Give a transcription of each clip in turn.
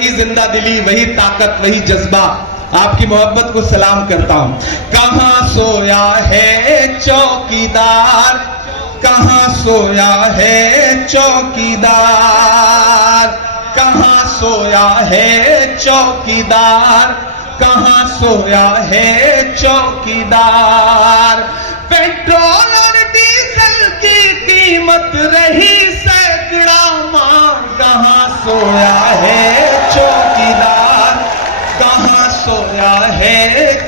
वही जिंदा दिली, वही ताकत, वही जज्बा, आपकी मोहब्बत को सलाम करता हूं। कहां सोया है चौकीदार, कहां सोया है चौकीदार, कहां सोया है चौकीदार, कहां सोया है चौकीदार। पेट्रोल और डीजल की कीमत रही सैकड़ा मांग, कहां सोया है चौकीदार, कहां सोया है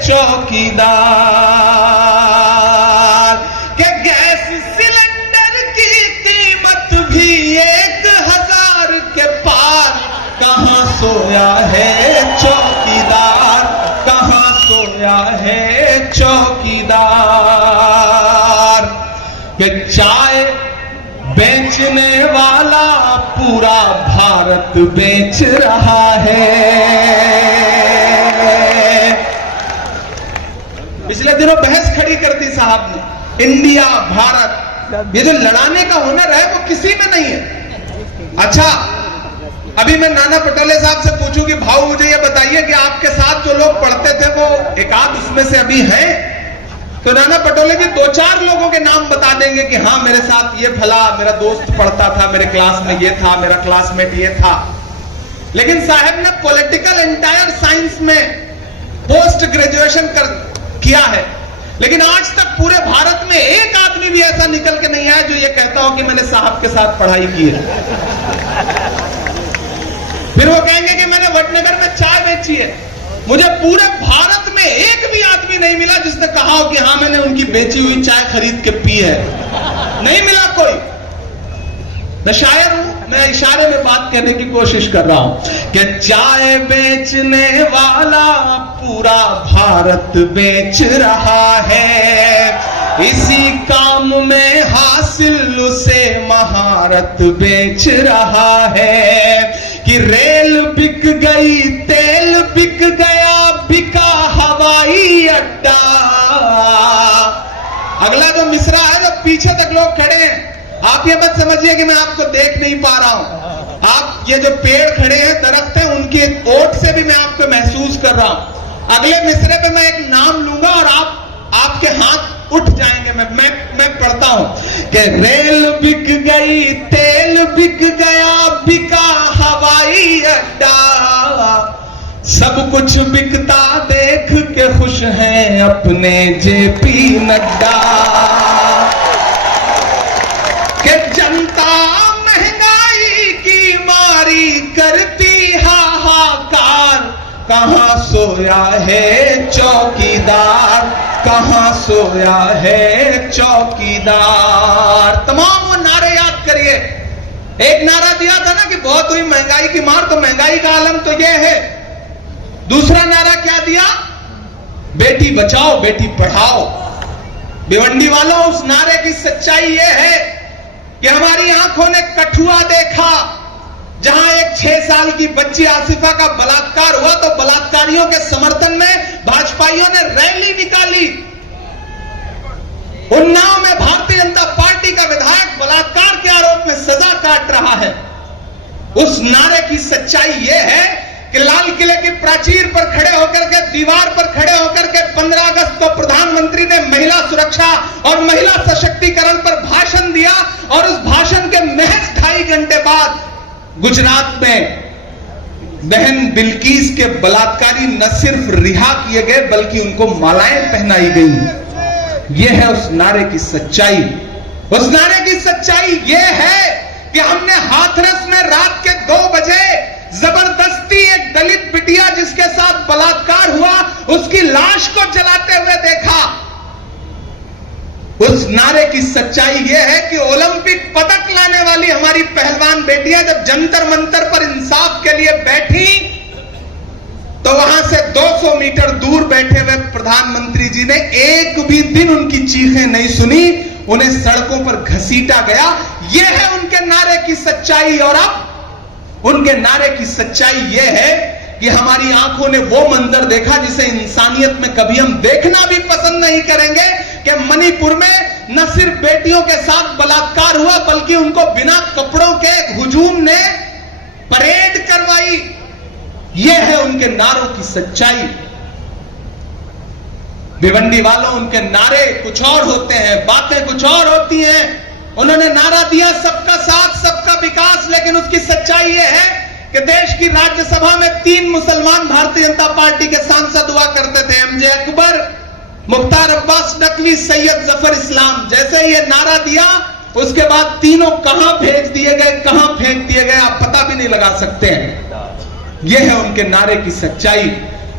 चौकीदार। के गैस सिलेंडर की कीमत भी 1000 के पार, कहां सोया है चौकीदार, कहां सोया है चौकीदार। के चाय बेचने वाला पूरा भारत बेच रहा है। पिछले दिनों बहस खड़ी करती साहब ने, इंडिया भारत, ये जो लड़ाने का हुनर है वो किसी में नहीं है। अच्छा, अभी मैं नाना पटोले साहब से पूछूं कि भाऊ मुझे ये बताइए कि आपके साथ जो लोग पढ़ते थे वो एकाध उसमें से अभी हैं, तो नाना पटोले जी 2-4 लोगों के नाम बता देंगे कि हाँ मेरे साथ ये फला, मेरा दोस्त पढ़ता था, मेरे क्लास में ये था, मेरा क्लासमेट ये था। लेकिन साहब ने पॉलिटिकल एंटायर साइंस में पोस्ट ग्रेजुएशन किया है, लेकिन आज तक पूरे भारत में एक आदमी भी ऐसा निकल के नहीं आया जो ये कहता हो कि मैंने साहब के साथ पढ़ाई की है। फिर वो कहेंगे कि मैंने वडनगर में चाय बेची है। मुझे पूरे भारत में एक भी आदमी नहीं मिला जिसने कहा हो कि हाँ मैंने उनकी बेची हुई चाय खरीद के पी है। नहीं मिला कोई। मैं शायर हूं, मैं इशारे में बात करने की कोशिश कर रहा हूं कि चाय बेचने वाला पूरा भारत बेच रहा है। इसी काम में हासिल उसे महारत बेच रहा है। कि रेल बिक गई, तेल बिक गया, बिका हवाई अड्डा। अगला जो मिसरा है, जो पीछे तक लोग खड़े हैं, आप ये मत समझिए कि मैं आपको देख नहीं पा रहा हूं। आप ये जो पेड़ खड़े हैं, दरख्त हैं, उनकी ओट से भी मैं आपको महसूस कर रहा हूं। अगले मिसरे पे मैं एक नाम लूंगा और आपके हाथ उठ जाएंगे। मैं पढ़ता हूं कि रेल बिक गई, तेल बिक गया, बिका हवाई अड्डा। सब कुछ बिकता देख के खुश हैं अपने जेपी नड्डा। कि जनता महंगाई की मारी करती हाहाकार, कहां सोया है चौकीदार, कहां सोया है चौकीदार। तमाम वो नारे याद करिए। एक नारा दिया था ना कि बहुत हुई महंगाई की मार, तो महंगाई का आलम तो ये है। दूसरा नारा क्या दिया? बेटी बचाओ बेटी पढ़ाओ। भिवंडी वालों, उस नारे की सच्चाई ये है कि हमारी आंखों ने कठुआ देखा, जहां एक 6 साल की बच्ची आसिफा का बलात्कार हुआ तो बलात्कारियों के समर्थन में भाजपाइयों ने रैली निकाली। उन्नाव में भारतीय जनता पार्टी का विधायक बलात्कार के आरोप में सजा काट रहा है। उस नारे की सच्चाई यह है कि लाल किले की प्राचीर पर खड़े होकर के, दीवार पर खड़े होकर के 15 अगस्त को प्रधानमंत्री ने महिला सुरक्षा और महिला सशक्तिकरण पर भाषण दिया और उस भाषण के महज 2.5 घंटे बाद गुजरात में बहन बिल्किस के बलात्कारी न सिर्फ रिहा किए गए बल्कि उनको मालाएं पहनाई गई। यह है उस नारे की सच्चाई। उस नारे की सच्चाई यह है कि हमने हाथरस में रात के 2 बजे जबरदस्ती एक दलित बिटिया जिसके साथ बलात्कार हुआ, उसकी लाश को जलाते हुए देखा। उस नारे की सच्चाई यह है कि ओलंपिक पदक लाने वाली हमारी पहलवान बेटियां जब जंतर मंतर पर इंसाफ के लिए बैठी तो वहां से 200 मीटर दूर बैठे हुए प्रधानमंत्री जी ने एक भी दिन उनकी चीखें नहीं सुनी, उन्हें सड़कों पर घसीटा गया। यह है उनके नारे की सच्चाई। और अब उनके नारे की सच्चाई यह है कि हमारी आंखों ने वो मंजर देखा जिसे इंसानियत में कभी हम देखना भी पसंद नहीं करेंगे कि मणिपुर में न सिर्फ बेटियों के साथ बलात्कार हुआ बल्कि उनको बिना कपड़ों के हुजूम ने परेड करवाई। यह है उनके नारों की सच्चाई। भिवंडी वालों, उनके नारे कुछ और होते हैं, बातें कुछ और होती हैं। उन्होंने नारा दिया सबका साथ सबका विकास, लेकिन उसकी सच्चाई यह है कि देश की राज्यसभा में 3 मुसलमान भारतीय जनता पार्टी के सांसद हुआ करते थे, एमजे अकबर, मुख्तार अब्बास नकवी, सैयद जफर इस्लाम। जैसे ये नारा दिया उसके बाद तीनों कहां भेज दिए गए, कहां फेंक दिए गए, आप पता भी नहीं लगा सकते हैं। यह है उनके नारे की सच्चाई।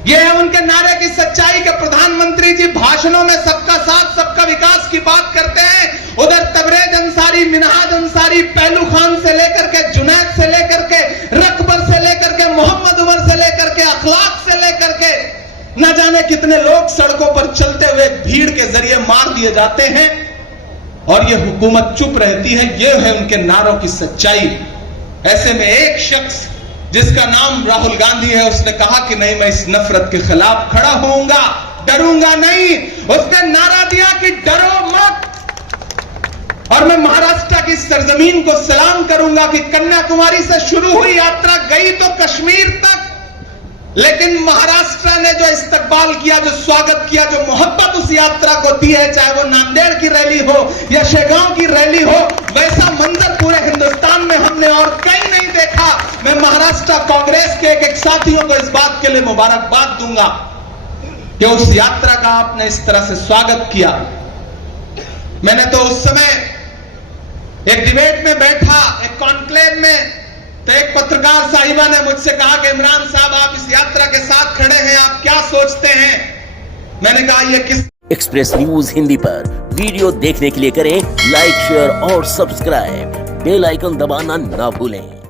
यह है उनके नारे की सच्चाई कि प्रधानमंत्री जी भाषणों में सबका साथ सबका विकास की बात करते हैं, उधर तबरेज अंसारी, मिनहाज अंसारी, पहलू खान से लेकर के, जुनैद से लेकर के, रकबर से लेकर के, मोहम्मद उमर से लेकर के, अखलाक से लेकर के, न जाने कितने लोग सड़कों पर चलते हुए भीड़ के जरिए मार दिए जाते हैं और यह हुकूमत चुप रहती है। यह है उनके नारों की सच्चाई। ऐसे में एक शख्स जिसका नाम राहुल गांधी है, उसने कहा कि नहीं, मैं इस नफरत के खिलाफ खड़ा होऊंगा, डरूंगा नहीं। उसने नारा दिया कि डरो मत, और मैं महाराष्ट्र की सरजमीन को सलाम करूंगा कि कन्याकुमारी से शुरू हुई यात्रा गई तो कश्मीर तक, लेकिन महाराष्ट्र ने जो इस्तकबाल किया, जो स्वागत किया, जो मोहब्बत उस यात्रा को दी है, चाहे वो नांदेड़ की रैली हो या शेगांव की रैली हो, वैसा मंजर पूरे हिंदुस्तान में हमने और कहीं नहीं देखा। मैं महाराष्ट्र कांग्रेस के एक साथियों को इस बात के लिए मुबारकबाद दूंगा कि उस यात्रा का आपने इस तरह से स्वागत किया। मैंने तो उस समय एक डिबेट में बैठा, एक कॉन्क्लेव में, तो एक पत्रकार साहिबा ने मुझसे कहा कि इमरान साहब, आप इस यात्रा के साथ खड़े हैं, आप क्या सोचते हैं? मैंने कहा ये किस एक्सप्रेस न्यूज हिंदी पर वीडियो देखने के लिए करें लाइक, शेयर और सब्सक्राइब। बेल आइकन दबाना ना भूलें।